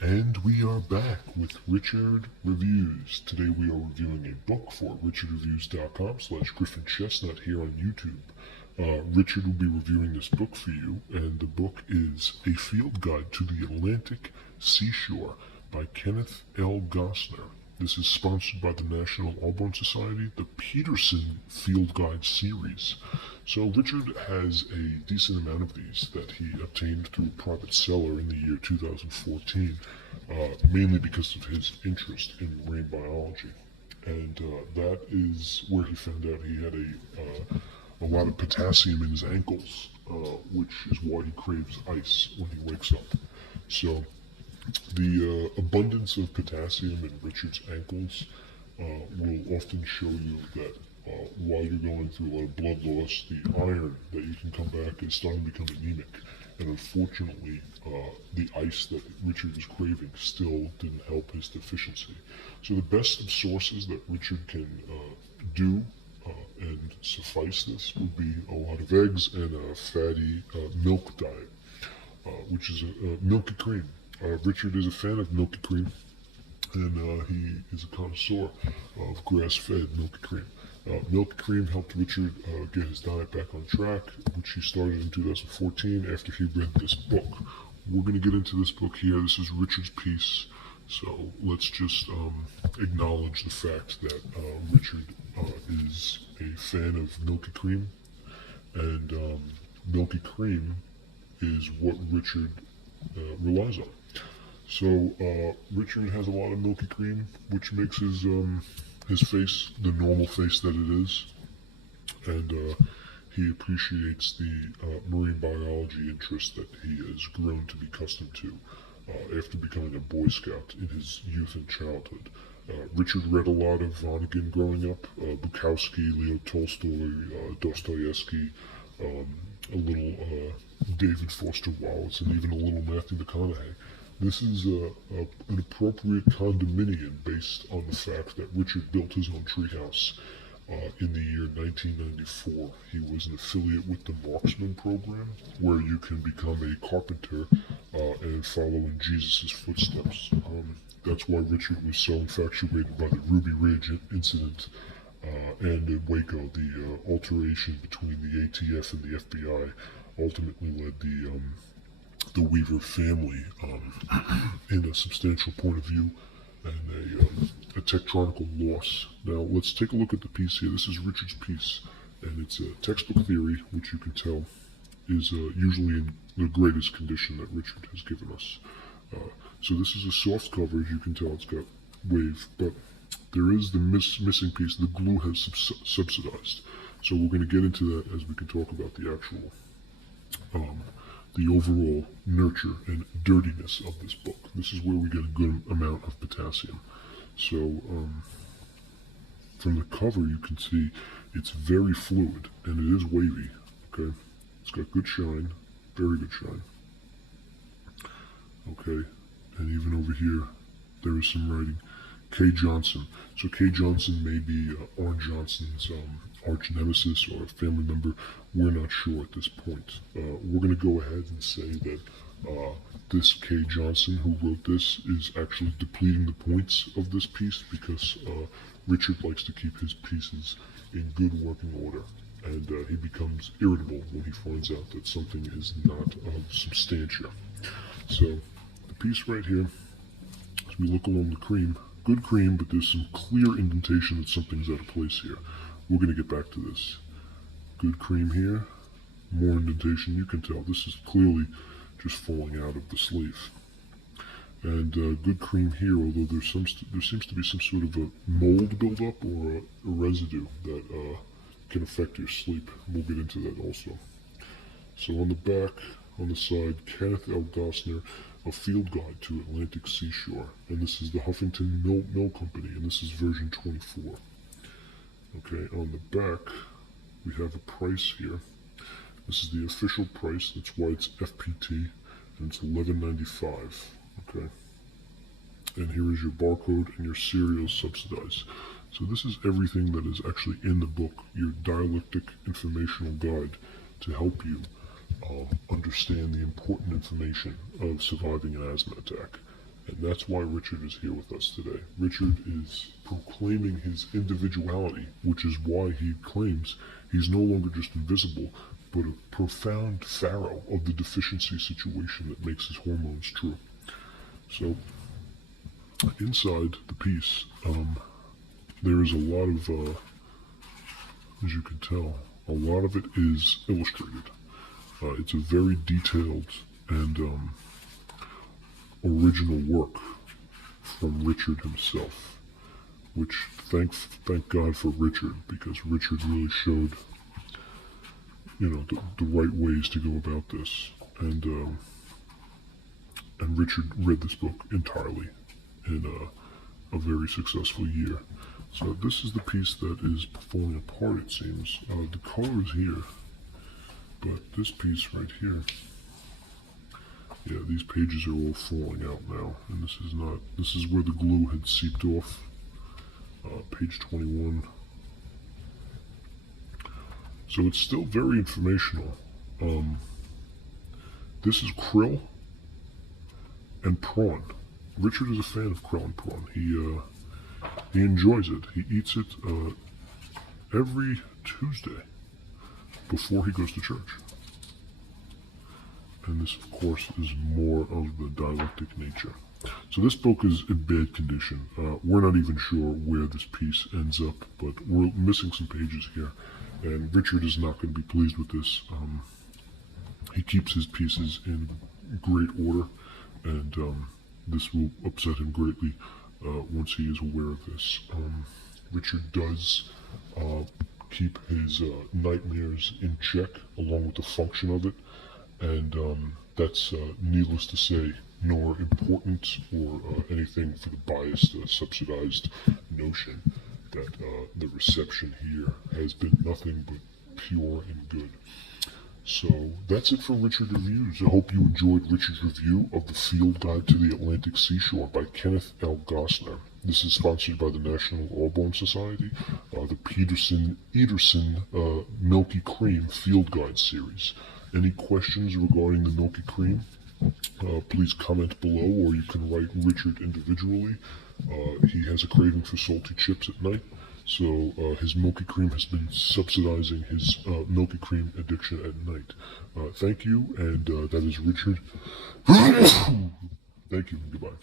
And we are back with Richard Reviews. Today we are reviewing a book for richardreviews.com/Griffin Chestnut here on YouTube. Richard will be reviewing this book for you, and the book is A Field Guide to the Atlantic Seashore by Kenneth L. Gosner. This is sponsored by the National Audubon Society, the Peterson Field Guide series. So Richard has a decent amount of these that he obtained through a private seller in the year 2014, mainly because of his interest in marine biology. And that is where he found out he had a lot of potassium in his ankles, which is why he craves ice when he wakes up. So the abundance of potassium in Richard's ankles will often show you that while you're going through a lot of blood loss, the iron that you can come back is starting to become anemic. And unfortunately, the ice that Richard was craving still didn't help his deficiency. So the best of sources that Richard can do and suffice this would be a lot of eggs and a fatty milk diet, which is a milky cream. Richard is a fan of milky cream, and he is a connoisseur of grass-fed milky cream. Milky cream helped Richard get his diet back on track, which he started in 2014 after he read this book. We're going to get into this book here. This is Richard's piece, so let's just acknowledge the fact that Richard is a fan of milky cream, and milky cream is what Richard relies on. So Richard has a lot of milky cream, which makes his face the normal face that it is, and he appreciates the marine biology interest that he has grown to be accustomed to after becoming a Boy Scout in his youth and childhood. Richard read a lot of Vonnegut growing up, Bukowski, Leo Tolstoy, Dostoevsky, a little David Foster Wallace, and even a little Matthew McConaughey. This is an appropriate condominium based on the fact that Richard built his own treehouse in the year 1994. He was an affiliate with the Marksman program, where you can become a carpenter and follow in Jesus' footsteps. That's why Richard was so infatuated by the Ruby Ridge incident and in Waco, the alteration between the ATF and the FBI ultimately led the Weaver family in a substantial point of view and a tectonical loss. Now let's take a look at the piece here. This is Richard's piece, and it's a textbook theory, which you can tell is usually in the greatest condition that Richard has given us. So this is a soft cover. As you can tell, it's got wave, but there is the missing piece. The glue has subsidized. So we're going to get into that as we can talk about the actual the overall nurture and dirtiness of this book. This is where we get a good amount of potassium. So from the cover you can see it's very fluid and it is wavy. Okay, it's got good shine, very good shine. Okay, and even over here there is some writing. K. Johnson. So K. Johnson may be Arn Johnson's arch nemesis or a family member. We're not sure at this point. We're going to go ahead and say that this K. Johnson who wrote this is actually depleting the points of this piece because Richard likes to keep his pieces in good working order, and he becomes irritable when he finds out that something is not of substantia. So the piece right here, as we look along the cream, good cream, but there's some clear indentation that something's out of place here. We're going to get back to this. Good cream here, more indentation. You can tell this is clearly just falling out of the sleeve. And good cream here, although there seems to be some sort of a mold buildup or a residue that can affect your sleep. We'll get into that also. So on the back, on the side, Kenneth L. Gosner, A Field Guide to Atlantic Seashore. And this is the Huffington Mill Company, and this is version 24. Okay, on the back, we have a price here. This is the official price, that's why it's FPT, and it's $11.95. Okay, and here is your barcode and your serial subsidized. So this is everything that is actually in the book, your dialectic informational guide to help you understand the important information of surviving an asthma attack And that's why Richard is here with us today. Richard is proclaiming his individuality, which is why he claims he's no longer just invisible, but a profound pharaoh of the deficiency situation that makes his hormones true. So, inside the piece, there is a lot of, as you can tell, a lot of it is illustrated. It's a very detailed and original work from Richard himself, which thank God for Richard, because Richard really showed, the right ways to go about this, and Richard read this book entirely in a very successful year. So this is the piece that is falling apart, it seems. The color is here, but this piece right here, yeah, these pages are all falling out now, and this is where the glue had seeped off. Page 21. So it's still very informational. This is krill and prawn. Richard is a fan of krill and prawn. He enjoys it. He eats it every Tuesday before he goes to church. And this, of course, is more of the dialectic nature. So this book is in bad condition. We're not even sure where this piece ends up, but we're missing some pages here. And Richard is not going to be pleased with this. He keeps his pieces in great order, and this will upset him greatly once he is aware of this. Richard does keep his nightmares in check, along with the function of it, and that's needless to say, nor important or anything for the biased, subsidized notion that the reception here has been nothing but pure and good. So that's it for Richard Reviews. I hope you enjoyed Richard's review of The Field Guide to the Atlantic Seashore by Kenneth L. Gosner. This is sponsored by the National Audubon Society, the Peterson Milky Cream Field Guide series. Any questions regarding the Milky Cream? Please comment below, or you can write Richard individually. He has a craving for salty chips at night, so his Milky Cream has been subsidizing his Milky Cream addiction at night. Thank you, and that is Richard. Thank you, and goodbye.